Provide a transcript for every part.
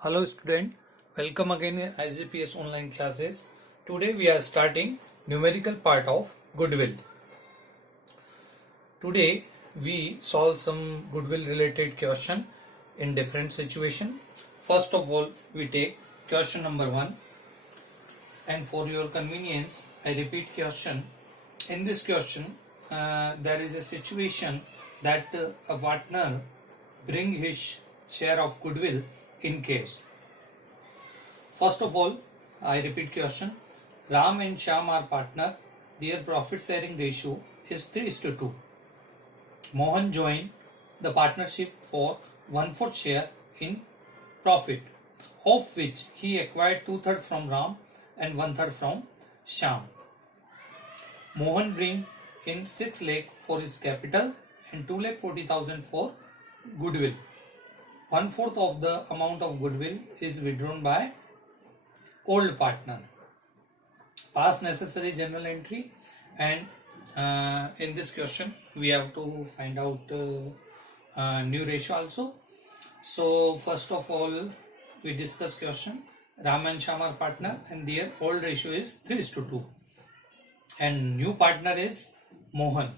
Hello student, welcome again in IGPS online classes. Today we are starting numerical part of goodwill. Today we solve some goodwill related question in different situation. First of all we take question number 1, and for your convenience I repeat question. In this question there is a situation that a partner bring his share of goodwill in case. First of all, I repeat question. Ram and Shyam are partner. Their profit sharing ratio is 3:2. Mohan joined the partnership for 1/4 share in profit, of which he acquired 2/3 from Ram and 1/3 from Shyam. Mohan bring in 6 lakh for his capital and 2,40,000 for goodwill. 1/4 of the amount of goodwill is withdrawn by old partner. Pass necessary journal entry, and in this question we have to find out new ratio also. So first of all we discuss question. Ram and Shyam are partner and their old ratio is 3:2, and new partner is Mohan,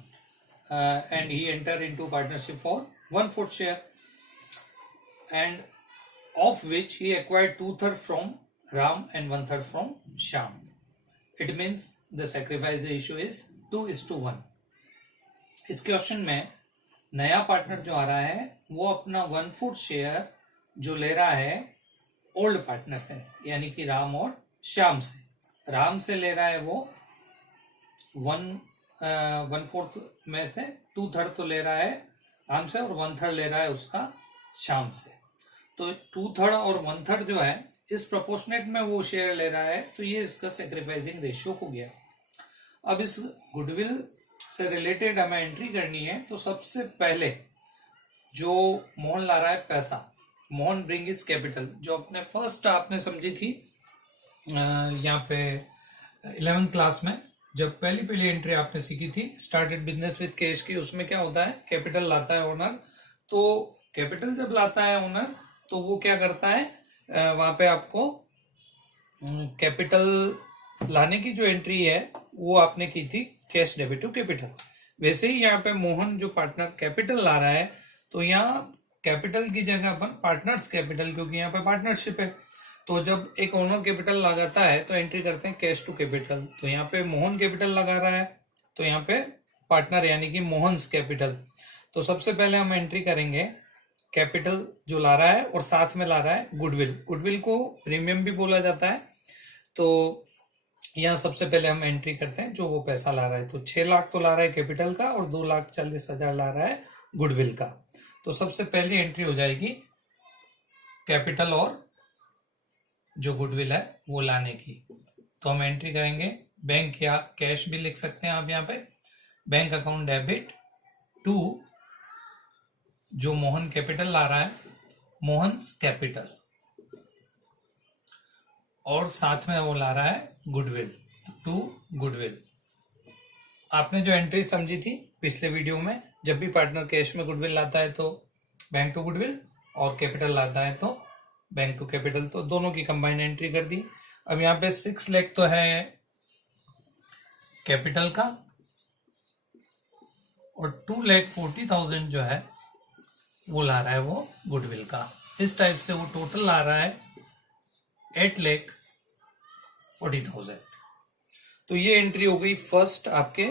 and he enter into partnership for 1/4 share, and of which he acquired 2/3 from Ram and 1/3 from Shyam. It means the sacrifice ratio is 2:1. इस question में नया partner जो आ रहा है वो अपना 1/4 share जो ले रहा है ओल्ड पार्टनर से, यानी कि राम और श्याम से। राम से ले रहा है वो 1/4 में से 2/3 तो ले रहा है राम से और 1/3 ले रहा है उसका श्याम से। तो 2/3 और 1/3 जो है इस प्रोपोर्शनेट में वो शेयर ले रहा है, तो ये इसका सैक्रिफाइसिंग रेशियो हो गया। अब इस गुडविल से रिलेटेड हमें एंट्री करनी है, तो सबसे पहले जो मोहन ला रहा है पैसा, मोहन ब्रिंग इज कैपिटल, जो अपने फर्स्ट आपने समझी थी यहाँ पे 11th क्लास में, जब पहली एंट्री आपने सीखी थी स्टार्टेड बिजनेस विद कैश की, उसमें क्या होता है कैपिटल लाता है ओनर। तो कैपिटल जब लाता है ओनर तो वो क्या करता है, वहां पे आपको कैपिटल लाने की जो एंट्री है वो आपने की थी कैश डेबिट टू कैपिटल। वैसे ही यहाँ पे मोहन जो पार्टनर कैपिटल ला रहा है, तो यहाँ कैपिटल की जगह अपन पार्टनर्स कैपिटल, क्योंकि यहाँ पे पार्टनरशिप है, तो जब एक ओनर कैपिटल लगाता है तो एंट्री करते हैं कैश टू कैपिटल। तो यहाँ पे मोहन कैपिटल लगा रहा है, तो यहाँ पे पार्टनर यानी कि मोहन्स कैपिटल। तो सबसे पहले हम एंट्री करेंगे कैपिटल जो ला रहा है और साथ में ला रहा है गुडविल। गुडविल को प्रीमियम भी बोला जाता है। तो यहाँ सबसे पहले हम एंट्री करते हैं जो वो पैसा ला रहा है। तो 6 लाख तो ला रहा है कैपिटल का और 2,40,000 ला रहा है गुडविल का। तो सबसे पहली एंट्री हो जाएगी कैपिटल और जो गुडविल है वो लाने की। तो हम एंट्री करेंगे बैंक या कैश भी लिख सकते हैं आप यहाँ पे। बैंक अकाउंट डेबिट टू जो मोहन कैपिटल ला रहा है, मोहन्स कैपिटल, और साथ में वो ला रहा है गुडविल टू गुडविल। आपने जो एंट्री समझी थी पिछले वीडियो में, जब भी पार्टनर कैश में गुडविल लाता है तो बैंक टू गुडविल, और कैपिटल लाता है तो बैंक टू कैपिटल, तो दोनों की कंबाइंड एंट्री कर दी। अब यहाँ पे 6 लाख तो है कैपिटल का और 2,40,000 जो है वो ला रहा है वो गुडविल का। इस टाइप से वो टोटल ला रहा है 8,40,000। तो ये एंट्री हो गई फर्स्ट आपके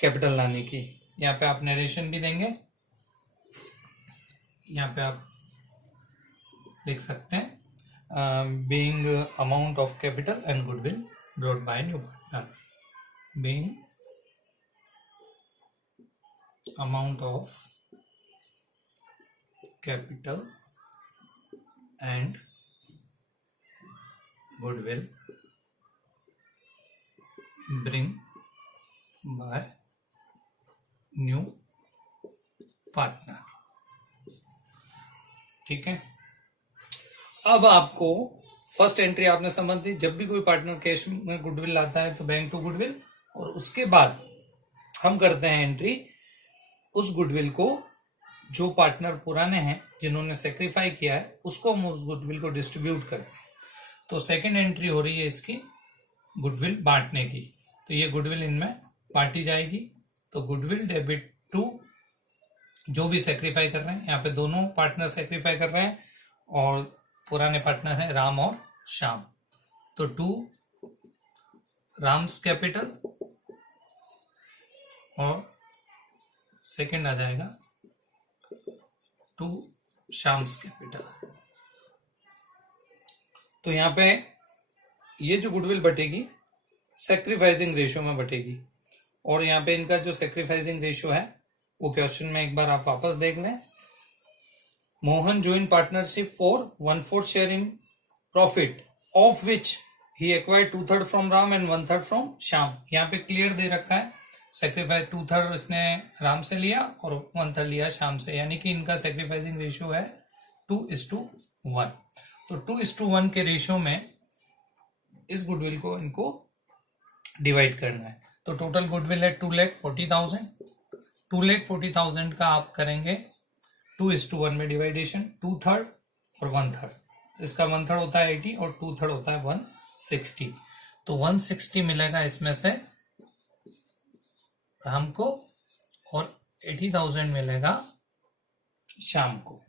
कैपिटल लाने की। यहाँ पे आप नरेशन भी देंगे, यहाँ पे आप लिख सकते हैं being amount of capital and goodwill brought by new partner, being amount of capital and goodwill bring by new partner। ठीक है। अब आपको फर्स्ट एंट्री आपने समझ दी, जब भी कोई पार्टनर कैश में गुडविल लाता है तो बैंक टू गुडविल, और उसके बाद हम करते हैं एंट्री उस गुडविल को जो पार्टनर पुराने हैं जिन्होंने सेक्रीफाई किया है उसको हम उस गुडविल को डिस्ट्रीब्यूट करते हैं। तो सेकंड एंट्री हो रही है इसकी गुडविल बांटने की। तो ये गुडविल इनमें बांटी जाएगी। तो गुडविल डेबिट टू जो भी सेक्रीफाई कर रहे हैं, यहाँ पे दोनों पार्टनर सेक्रीफाई कर रहे हैं और पुराने पार्टनर हैं राम और श्याम। तो टू राम्स कैपिटल और सेकंड आ जाएगा टू श्याम्स कैपिटल। तो यहाँ पे ये जो गुडविल बटेगी सेक्रीफाइसिंग रेशियो में बटेगी और यहाँ पे इनका जो सेक्रीफाइसिंग रेशियो है वो क्वेश्चन में एक बार आप वापस देख लें। Mohan joined partnership for 1/4 share in profit of which he acquired 2/3 from Ram and 1/3 from Shyam। यहाँ पे क्लियर दे रखा है सेक्रीफाइस 2/3 इसने राम से लिया और 1/3 लिया श्याम से, यानी कि इनका सेक्रीफाइसिंग रेशियो है 2:1। तो 2:1 के रेशियो में इस गुडविल को इनको डिवाइड करना है। तो टोटल गुडविल है 2,40,000। 2,40,000 का आप करेंगे 2:1 में डिवाइडेशन, 2/3 और 1/3। इसका 1/3 होता है 80 और 2/3 होता है 160। तो 160 मिलेगा इसमें से राम को और 80,000 मिलेगा श्याम को।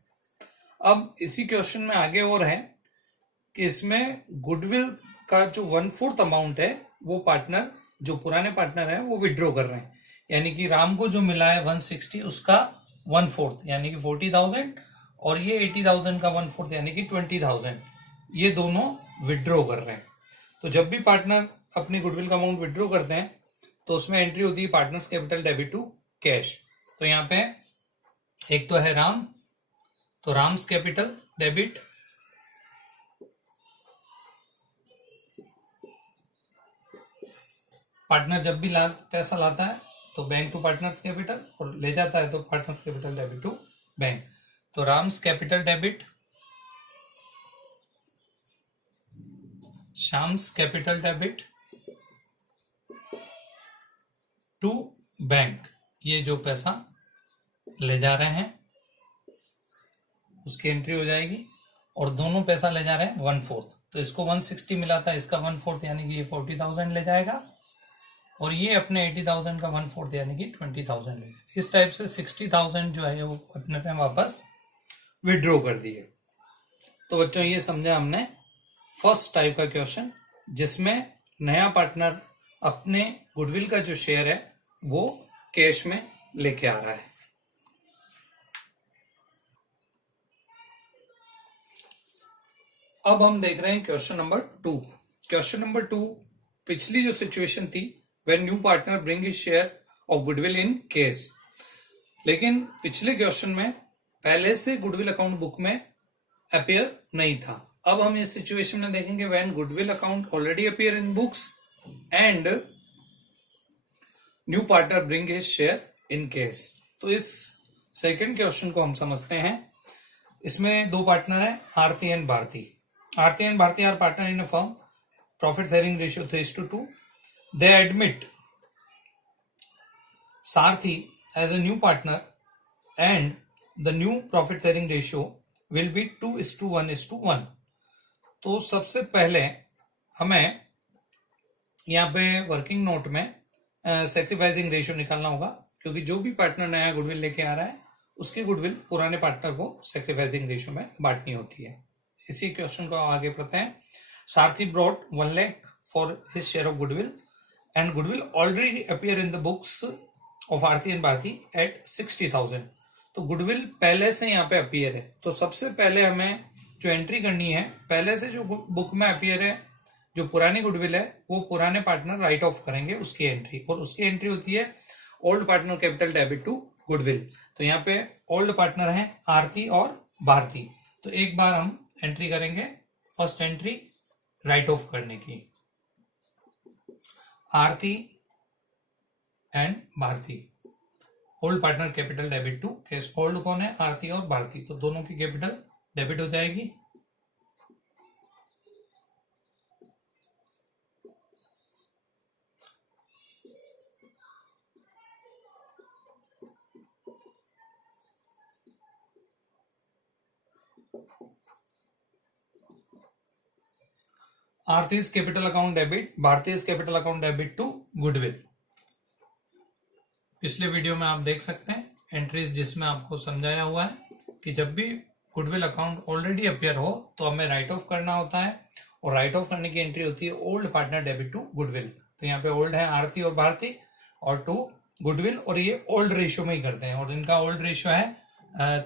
अब इसी क्वेश्चन में आगे और है कि इसमें गुडविल का जो 1/4 अमाउंट है वो पार्टनर जो पुराने पार्टनर है वो विड्रॉ कर रहे हैं, यानी कि राम को जो मिला है 160 उसका 1/4 यानी कि 40,000 और ये 80,000 का 1/4 यानी कि 20,000 ये दोनों विड्रॉ कर रहे हैं। तो जब भी पार्टनर अपनी गुडविल का अमाउंट विड्रॉ करते हैं तो उसमें एंट्री होती है partners capital debit to cash. तो यहाँ पे एक तो है राम, तो राम्स कैपिटल डेबिट पार्टनर जब भी पैसा लाता है तो बैंक टू पार्टनर्स कैपिटल और ले जाता है तो partners capital debit to bank. तो Ram's capital debit Shyam's capital debit to bank. ये जो पैसा ले जा रहे हैं उसकी एंट्री हो जाएगी और दोनों पैसा ले जा रहे हैं 1/4। तो इसको 160 मिला था, इसका 1/4 यानी कि ये 40,000 ले जाएगा और ये अपने 80,000 का 1/4 यानी कि 20,000 ले जाएगा। इस टाइप से 60,000 जो है वो अपने पे वापस विड्रॉ कर दिए। तो बच्चों ये समझा हमने फर्स्ट टाइप का क्वेश्चन जिसमें नया पार्टनर अपने गुडविल का जो शेयर है वो कैश में लेके आ रहा है। अब हम देख रहे हैं क्वेश्चन नंबर 2। क्वेश्चन नंबर 2 पिछली जो सिचुएशन थी when new partner bring his share of goodwill in case, लेकिन पिछले क्वेश्चन में पहले से गुडविल अकाउंट बुक में अपीयर नहीं था। अब हम इस सिचुएशन में देखेंगे when goodwill account already appear in books and new partner bring his share in case. तो इस सेकंड क्वेश्चन को हम समझते हैं। इसमें दो पार्टनर है Aarti and Bharti. Aarti and Bharti are partner in a firm. Profit sharing ratio 3:2. They admit Sarthi as a new partner and the new profit sharing ratio will be 2:1:1. तो सबसे पहले हमें यहाँ पे वर्किंग नोट में सेक्रीफाइसिंग रेशियो निकालना होगा, क्योंकि जो भी पार्टनर नया गुडविल लेके आ रहा है उसकी गुडविल पुराने पार्टनर को सेक्रीफाइसिंग रेशियो में बांटनी होती है। इसी क्वेश्चन को आगे पढ़ते हैं। Sarathi brought 1 lakh for his share of goodwill and goodwill already appear in the books of Aarti and Bharti at 60,000। तो गुडविल पहले से यहाँ पे अपीयर है। तो सबसे पहले हमें जो एंट्री करनी है, पहले से जो बुक में अपीयर है जो पुरानी गुडविल है वो पुराने पार्टनर राइट ऑफ करेंगे उसकी एंट्री, और उसकी एंट्री होती है old partner capital debit to goodwill. तो यहाँ पे ओल्ड पार्टनर है आरती और भारती। तो एक बार हम एंट्री करेंगे, फर्स्ट एंट्री राइट ऑफ करने की, Aarti and Bharti old partner capital debit to cash. Old कौन है? आरती और भारती, तो दोनों की कैपिटल डेबिट हो जाएगी। Aarti's capital account debit, Bharti's capital account debit to goodwill. पिछले वीडियो में आप देख सकते हैं एंट्रीज जिसमें आपको समझाया हुआ है कि जब भी गुडविल अकाउंट ऑलरेडी अपियर हो तो हमें राइट ऑफ करना होता है, और राइट ऑफ करने की एंट्री होती है old partner debit to goodwill. तो यहाँ पे ओल्ड है आरती और भारती और टू गुडविल, और ये ओल्ड रेशियो में ही करते हैं, और इनका ओल्ड रेशियो है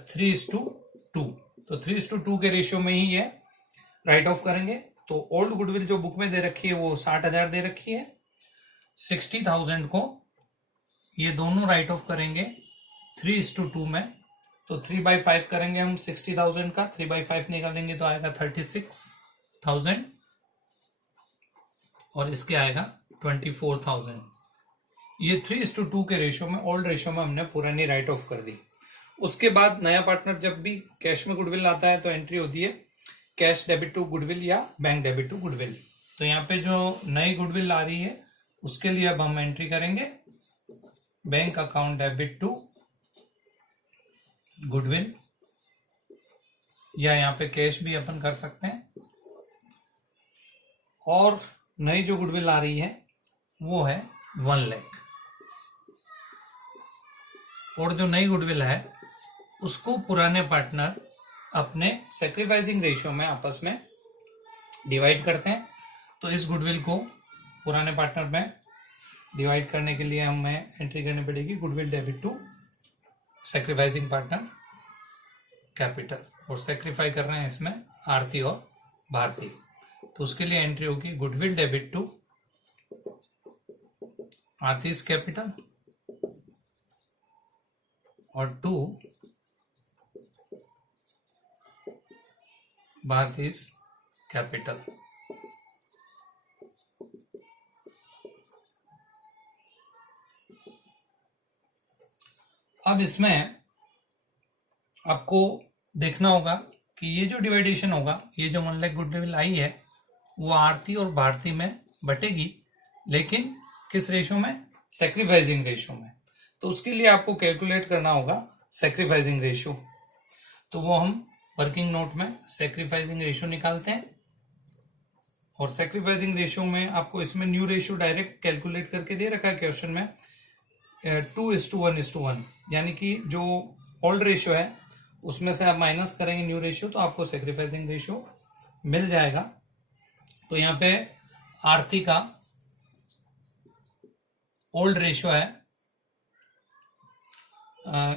3:2। तो 3:2 के रेशियो में ही ये राइट ऑफ करेंगे। तो ओल्ड गुडविल जो बुक में दे रखी है वो 60,000 दे रखी है, 60,000 को ये दोनों राइट ऑफ करेंगे 3:2 में। तो 3/5 करेंगे हम 60,000 का, 3/5 निकालेंगे तो आएगा 36,000, और इसके आएगा 24,000। ये 3:2 के रेशियो में, ओल्ड रेशियो में हमने पुरानी राइट ऑफ कर दी। उसके बाद नया पार्टनर जब भी कैश में गुडविल आता है तो एंट्री होती है कैश डेबिट टू गुडविल या बैंक डेबिट टू गुडविल। तो यहाँ पे जो नई गुडविल आ रही है उसके लिए अब हम एंट्री करेंगे bank account debit to goodwill, या यहाँ पे कैश भी अपन कर सकते हैं। और नई जो गुडविल आ रही है वो है 1 लाख, और जो नई गुडविल है उसको पुराने पार्टनर अपने सैक्रिफाइसिंग रेशियो में आपस में डिवाइड करते हैं। तो इस गुडविल को पुराने पार्टनर में डिवाइड करने के लिए हमें एंट्री करनी पड़ेगी goodwill debit to sacrificing partner capital, और सैक्रिफाई कर रहे हैं इसमें आरती और भारती। तो उसके लिए एंट्री होगी goodwill debit to Aarti's capital और टू भारतीज कैपिटल। अब इसमें आपको देखना होगा कि ये जो डिवाइडेशन होगा, ये जो 1 लाख गुडविल आई है वो आरती और भारती में बटेगी, लेकिन किस रेशियो में? सैक्रिफाइसिंग रेशियो में। तो उसके लिए आपको कैलकुलेट करना होगा सैक्रिफाइसिंग रेशियो। तो वो हम वर्किंग नोट में सैक्रिफाइसिंग रेशियो निकालते हैं, और सैक्रिफाइसिंग रेशियो में आपको इसमें न्यू रेशियो डायरेक्ट कैलकुलेट करके दे रखा है क्वेश्चन में 2:1:1, यानी कि जो ओल्ड रेशियो है उसमें से आप माइनस करेंगे न्यू रेशियो तो आपको सैक्रिफाइसिंग रेशियो मिल जाएगा। तो यहाँ पे आरती का ओल्ड रेशियो है,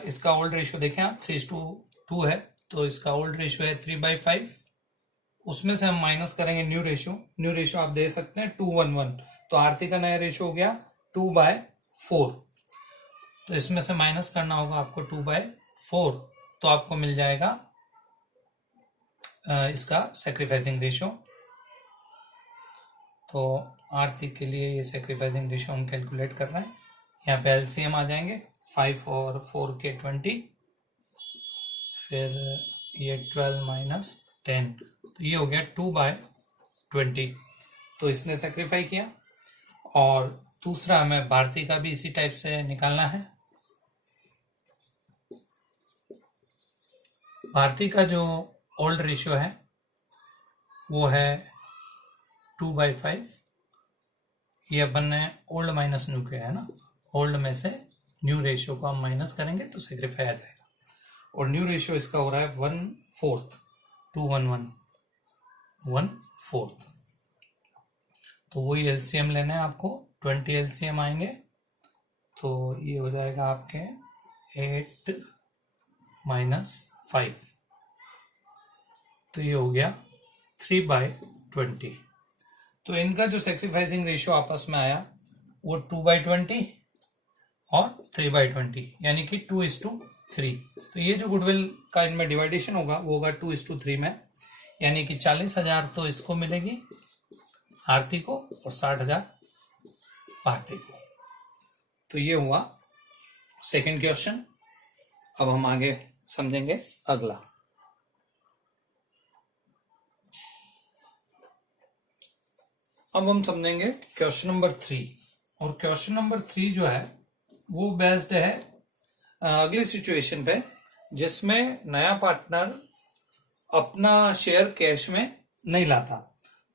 इसका ओल्ड रेशियो देखें आप 3:2 है, तो इसका ओल्ड रेशियो है 3/5। उसमें से हम माइनस करेंगे न्यू रेशियो आप दे सकते हैं 2:1:1, तो आरती का नया रेशियो हो गया 2/4। तो इसमें से माइनस करना होगा आपको 2/4, तो आपको मिल जाएगा इसका सैक्रिफाइसिंग रेशियो। तो आरती के लिए ये सैक्रिफाइसिंग रेशियो हम कैलकुलेट कर रहे हैं। यहाँ पे एलसीएम आ जाएंगे 5 और 4 के 20, फिर ये 12 माइनस 10, तो ये हो गया 2/20। तो इसने सैक्रिफाई किया। और दूसरा हमें भारती का भी इसी टाइप से निकालना है। भारती का जो ओल्ड रेशियो है वो है 2/5। ये अपन ने ओल्ड माइनस न्यू किया है ना, ओल्ड में से न्यू रेशियो को हम माइनस करेंगे तो सैक्रिफाई आ जाएगा। और न्यू रेशियो इसका हो रहा है 1/4, 2:1:1, 1/4। तो वही एलसीएम लेना है आपको, 20 एलसीएम आएंगे, तो ये हो जाएगा आपके 8 माइनस 5, तो ये हो गया 3/20। तो इनका जो सैक्रिफाइसिंग रेशियो आपस में आया वो 2/20 और 3/20, यानी कि 2:3। तो ये जो गुडविल का इनमें डिवाइडेशन होगा वो होगा 2:3 में, यानी कि 40,000 तो इसको मिलेगी आरती को और 60,000 भारती को। तो ये हुआ सेकंड क्वेश्चन। अब हम आगे समझेंगे अगला। अब हम समझेंगे क्वेश्चन नंबर 3, और क्वेश्चन नंबर 3 जो है वो बेस्ड है अगली सिचुएशन पे, जिसमें नया पार्टनर अपना शेयर कैश में नहीं लाता।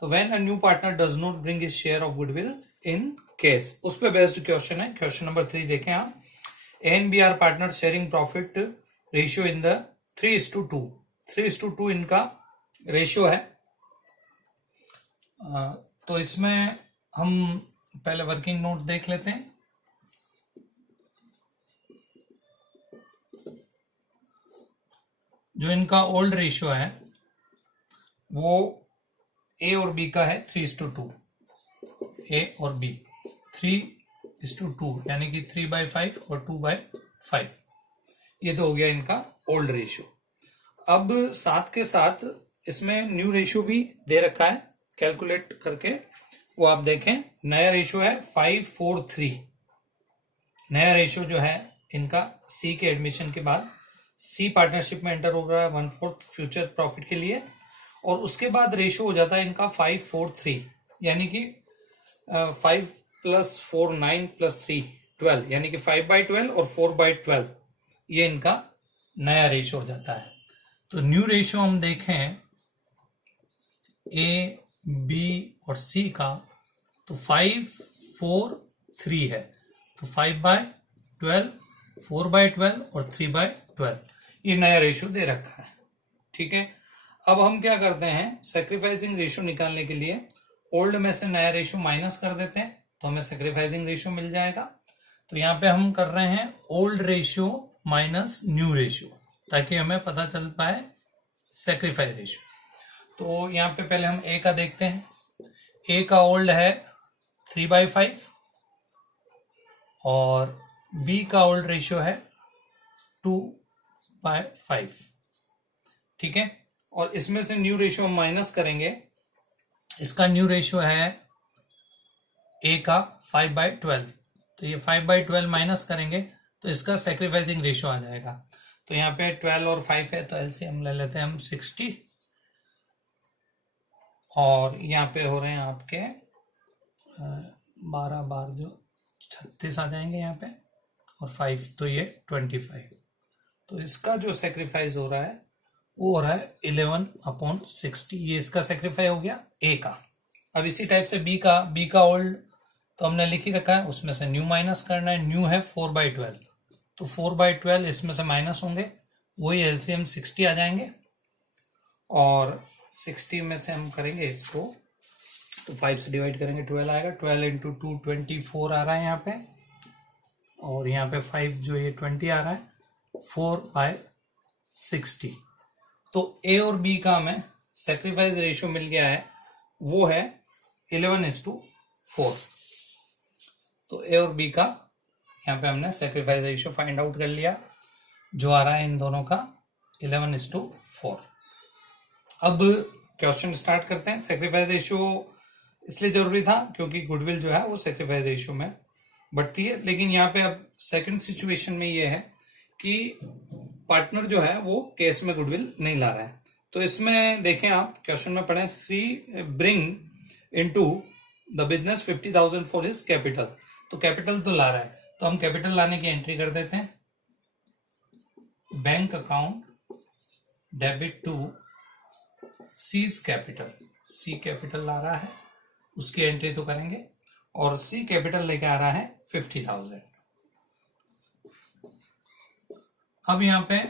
तो when a new partner does not bring his share of goodwill in case, उस पर बेस्ड क्वेश्चन है। क्वेश्चन नंबर 3 देखें आप। A and B are partner sharing profit ratio in the 3:2, 3:2 इनका रेशियो है। तो इसमें हम पहले वर्किंग नोट देख लेते हैं। जो इनका ओल्ड रेशियो है वो ए और बी का है 3:2, ए और बी 3:2, यानी कि 3/5 और 2/5। ये तो हो गया इनका ओल्ड रेशियो। अब साथ के साथ इसमें न्यू रेशियो भी दे रखा है कैलकुलेट करके, वो आप देखें। नया रेशियो है 5:4:3। नया रेशियो जो है इनका सी के एडमिशन के बाद, सी पार्टनरशिप में एंटर हो रहा है 1/4 फ्यूचर प्रॉफिट के लिए, और उसके बाद रेशियो हो जाता है इनका 5:4:3, यानी कि 5 + 4 9 + 3 12, यानी कि 5/12 और 4/12, ये इनका नया रेशियो हो जाता है। तो न्यू रेशियो हम देखें ए, बी और सी का, तो 5:4:3 है। तो 5/12, 4/12 और 3/12, ये नया रेशियो दे रखा है। ठीक है, अब हम क्या करते हैं, सैक्रिफाइसिंग रेशियो निकालने के लिए ओल्ड में से नया रेशियो माइनस कर देते हैं, तो हमें सैक्रिफाइसिंग रेशियो मिल जाएगा। तो यहां पे हम कर रहे हैं old ratio minus new ratio, ताकि हमें पता चल पाए सैक्रिफाइस रेशियो। तो यहां पे पहले हम ए का देखते हैं। ए का ओल्ड है 3/5 और बी का ओल्ड रेशियो है 2/5। ठीक है, और इसमें से न्यू रेशियो हम माइनस करेंगे। इसका न्यू रेशियो है ए का 5/12, तो ये 5/12 माइनस करेंगे तो इसका सैक्रिफाइसिंग रेशियो आ जाएगा। तो यहाँ पे 12 और 5 है, तो एलसीएम ले लेते हैं हम 60, और यहाँ पे हो रहे हैं आपके 12 बार जो 36 आ जाएंगे यहाँ पे, और 5 तो ये 25। तो इसका जो सेक्रीफाइस हो रहा है वो हो रहा है 11/60। ये इसका सेक्रीफाइस हो गया ए का। अब इसी टाइप से बी का ओल्ड तो हमने लिख ही रखा है, उसमें से न्यू माइनस करना है। न्यू है 4/12, तो 4/12 इसमें से माइनस होंगे, वही एलसीएम 60 आ जाएंगे, और 60 में से हम करेंगे इसको तो 5 से डिवाइड करेंगे 12 आएगा। 12 × 2 24 आ रहा है यहाँ पे, और यहाँ पे 5 जो ये 20 आ रहा है, 4/60। तो ए और बी का हमें सेक्रीफाइस रेशियो मिल गया है, वो है 11:4। तो ए और बी का यहाँ पे हमने सेक्रीफाइस रेशियो फाइंड आउट कर लिया, जो आ रहा है इन दोनों का 11:4। अब क्वेश्चन स्टार्ट करते हैं। सेक्रीफाइस रेशियो इसलिए जरूरी था क्योंकि गुडविल जो है वो सेक्रीफाइस रेशियो में बढ़ती है, लेकिन यहाँ पे अब सेकंड सिचुएशन में ये है कि पार्टनर जो है वो केस में गुडविल नहीं ला रहा है। तो इसमें देखें आप, क्वेश्चन में पढ़ें, C bring into the business 50,000 for his capital. तो कैपिटल तो ला रहा है, तो हम कैपिटल लाने की एंट्री कर देते हैं। Bank account debit to C's capital, C capital ला रहा है, उसकी एंट्री तो करेंगे, और सी कैपिटल लेके आ रहा है 50,000। अब यहां पे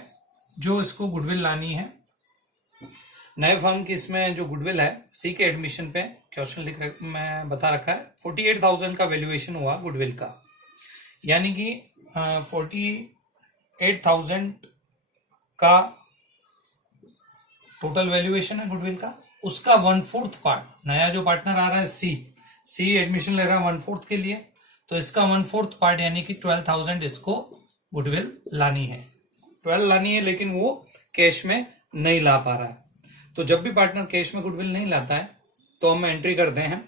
जो इसको गुडविल लानी है, नए फर्म की इसमें जो गुडविल है, सी के एडमिशन पे क्वेश्चन मैं बता रखा है 48,000 का वैल्यूएशन हुआ गुडविल का, यानी कि 48,000 का टोटल वैल्यूएशन है गुडविल का। उसका 1/4 पार्ट, नया जो पार्टनर आ रहा है सी एडमिशन ले रहा है 1/4 के लिए, तो इसका 1/4 पार्ट यानी कि 12,000 इसको गुडविल लानी है। 12 लानी है, लेकिन वो कैश में नहीं ला पा रहा है। तो जब भी पार्टनर कैश में गुडविल नहीं लाता है तो हम एंट्री करते हैं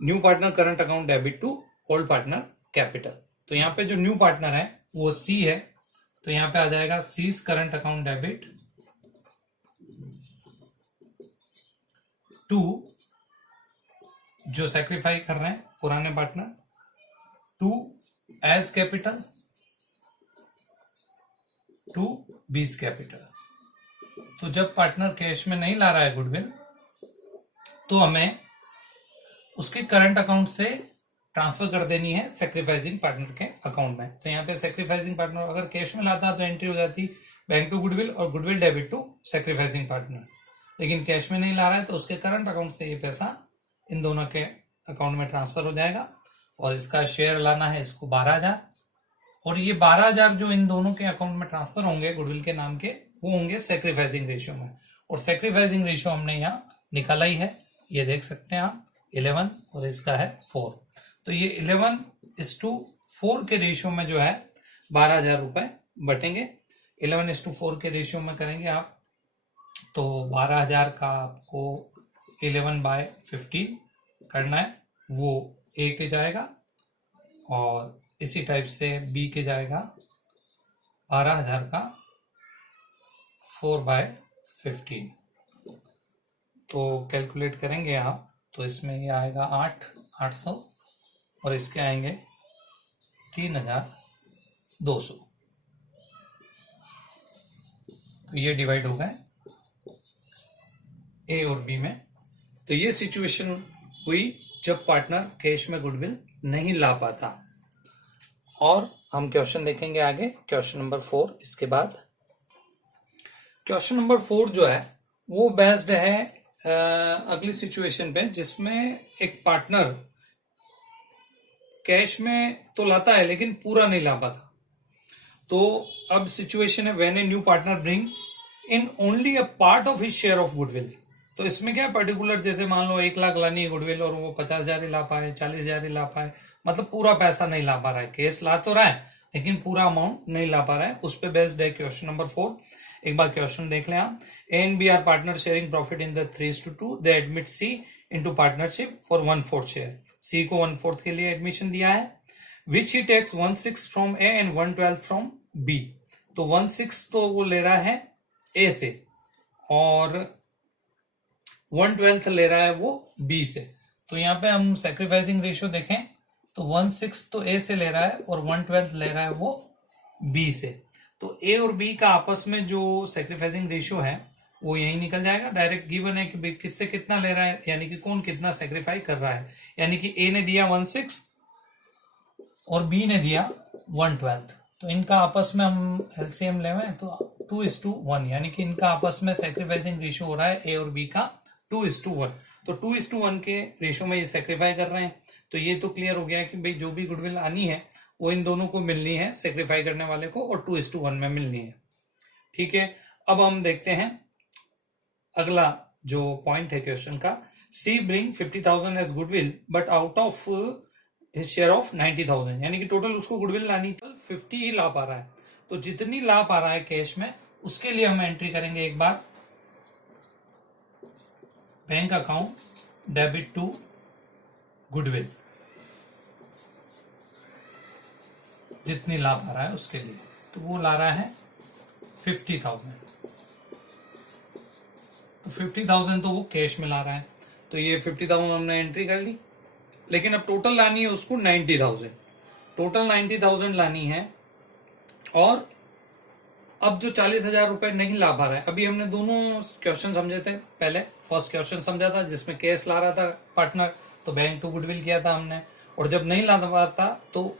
new partner current account debit to old partner capital. तो यहाँ पे जो न्यू पार्टनर है वो सी है, तो यहाँ पे आ जाएगा C's current account debit to जो सेक्रीफाई कर रहे हैं पुराने partner, to A's capital to B's capital. तो जब पार्टनर कैश में नहीं ला रहा है गुडविल, तो हमें उसके करंट अकाउंट से ट्रांसफर कर देनी है सेक्रीफाइसिंग पार्टनर के अकाउंट में। तो यहाँ पे सेक्रीफाइसिंग पार्टनर अगर कैश में लाता तो एंट्री हो जाती बैंक टू गुडविल और goodwill debit to sacrificing partner, लेकिन कैश में नहीं ला रहा है तो उसके करंट अकाउंट से ये पैसा इन दोनों के अकाउंट में ट्रांसफर हो जाएगा। और इसका शेयर लाना है इसको 12,000, और ये 12,000 जो इन दोनों के अकाउंट में ट्रांसफर होंगे गुडविल के नाम के, वो होंगे सेक्रीफाइसिंग रेशियो में। और सेक्रीफाइसिंग रेशियो हमने यहाँ निकाला ही है, ये देख सकते हैं आप 11 और इसका है 4। तो ये 11:4 के रेशियो में जो है 12,000 रुपए बटेंगे। 11:4 के रेशियो में करेंगे आप तो 12,000 का आपको 11/15 करना है, वो ए के जाएगा। और इसी टाइप से बी के जाएगा 12,000 का 4/15। तो कैलकुलेट करेंगे आप तो इसमें ये आएगा 8,800 और इसके आएंगे 3,200। तो ये डिवाइड हो गए ए और बी में। तो ये सिचुएशन हुई जब पार्टनर कैश में गुडविल नहीं ला पाता। और हम क्वेश्चन देखेंगे आगे, क्वेश्चन नंबर 4। इसके बाद क्वेश्चन नंबर 4 जो है वो बेस्ड है अगली सिचुएशन पे, जिसमें एक पार्टनर कैश में तो लाता है लेकिन पूरा नहीं ला पाता। तो अब सिचुएशन है when a new partner bring in only a part of his share of goodwill. तो इसमें क्या पर्टिकुलर, जैसे मान लो 1 लाख लानी है गुडविल और वो 50,000 ही ला पाए, 40,000 ही ला पाए, मतलब पूरा पैसा नहीं ला पा रहा है। केस ला तो रहा है लेकिन पूरा अमाउंट नहीं ला पा रहा है। उस पर बेस्ड है क्वेश्चन नंबर 4। एक बार क्वेश्चन देख लें आप। A and B are partner sharing profit in the 3:2। They admit C into partnership for 1/4 share. C को 1/4 के लिए एडमिशन दिया है। Which he takes 1/6 from A and 1/12 from B. तो 1/6 तो वो ले रहा है ए से और 1/12 ले रहा है वो बी से। तो यहाँ पे हम सेक्रीफाइसिंग रेशियो देखें तो 1/6 तो ए से ले रहा है और 1/12 ले रहा है वो बी से। तो ए और बी का आपस में जो सेक्रीफाइसिंग रेशियो है वो यही निकल जाएगा। डायरेक्ट गिवन है कि किससे कितना ले रहा है, यानी कि कौन कितना सेक्रीफाई कर रहा है। यानी कि ए ने दिया 1/6 और बी ने दिया 1/12। तो इनका आपस में हम एलसीएम लेवे तो 2:1, यानी कि इनका आपस में सेक्रीफाइसिंग रेशियो हो रहा है ए और बी का 2:1। तो 2:1 के रेशियो में ये सेक्रीफाई कर रहे हैं। तो ये तो क्लियर हो गया है कि भाई जो भी गुडविल आनी है वो इन दोनों को मिलनी है, सेक्रीफाई करने वाले को, और 2:1 में मिलनी है। ठीक है, अब हम देखते हैं अगला जो पॉइंट है क्वेश्चन का। C bring 50,000 as goodwill but out of his share of 90,000, यानी कि टोटल उसको गुडविल लानी 50 ही ला पा रहा है। तो जितनी ला पा रहा है कैश में उसके लिए हम एंट्री करेंगे एक बार bank account debit to goodwill, जितनी ला पा रहा है उसके लिए। तो वो ला रहा है 50,000। तो 50,000 तो वो कैश में ला रहा है। तो ये 50,000 हमने एंट्री कर ली, लेकिन अब टोटल लानी है उसको 90,000। टोटल 90,000 लानी है। और अब जो 40,000 रुपए नहीं ला पा रहा है, अभी हमने दोनों क्वेश्चन समझे थे। पहले फर्स्ट क्वेश्चन समझा था जिसमें कैश ला रहा था पार्टनर, तो बैंक टू गुडविल किया था हमने। और जब नहीं ला पाता तो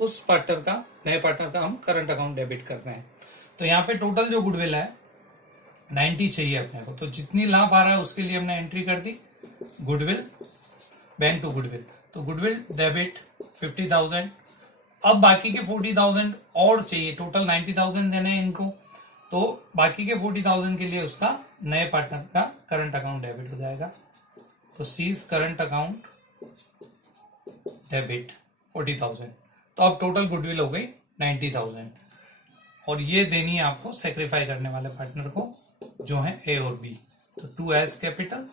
उस पार्टनर का, नए पार्टनर का हम करंट अकाउंट डेबिट करते हैं। तो यहाँ पे टोटल जो गुडविल है 90 चाहिए अपने को। तो जितनी ला पा रहा है उसके लिए हमने एंट्री कर दी गुडविल, बैंक टू गुडविल। तो गुडविल डेबिट 50,000। अब बाकी के 40,000 और चाहिए, टोटल 90,000 देने हैं इनको। तो बाकी के 40,000 के लिए उसका नए पार्टनर का करंट अकाउंट डेबिट हो जाएगा। तो सीज करंट अकाउंट डेबिट 40,000। तो अब टोटल गुडविल हो गई 90,000 और ये देनी है आपको सेक्रीफाई करने वाले पार्टनर को, जो है ए और बी। तो 2 एज कैपिटल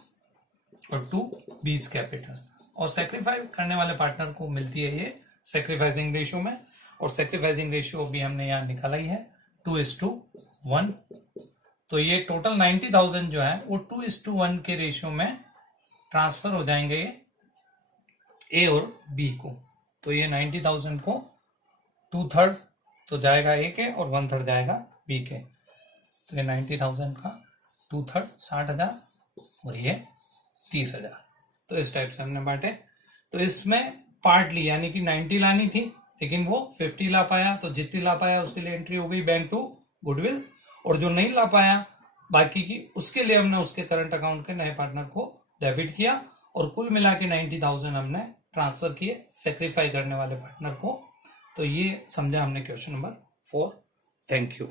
और 2 बीज कैपिटल। और सेक्रीफाई करने वाले पार्टनर को मिलती है ये सेक्रीफाइसिंग रेशियो में। और सेक्रीफाइसिंग रेशियो भी हमने यहाँ निकाला ही है 2:1। तो ये टोटल 90,000 जो है वो 2:1 के रेशियो में ट्रांसफर हो जाएंगे ए और बी को। तो ये 90,000 को 2/3 तो जाएगा ए के और 1/3 जाएगा बी के। तो ये 90,000 का 2/3 60,000 और ये 30,000। तो इस टाइप से हमने बांटे। तो इसमें पार्टली यानी कि 90 लानी थी लेकिन वो 50 ला पाया, तो जितनी ला पाया उसके लिए एंट्री हो गई बैंक टू गुडविल, और जो नहीं ला पाया बाकी की उसके लिए हमने उसके करंट अकाउंट के नए पार्टनर को डेबिट किया, और कुल मिला के 90,000 हमने ट्रांसफर किए सेक्रीफाई करने वाले पार्टनर को। तो ये समझा हमने क्वेश्चन नंबर 4। Thank you.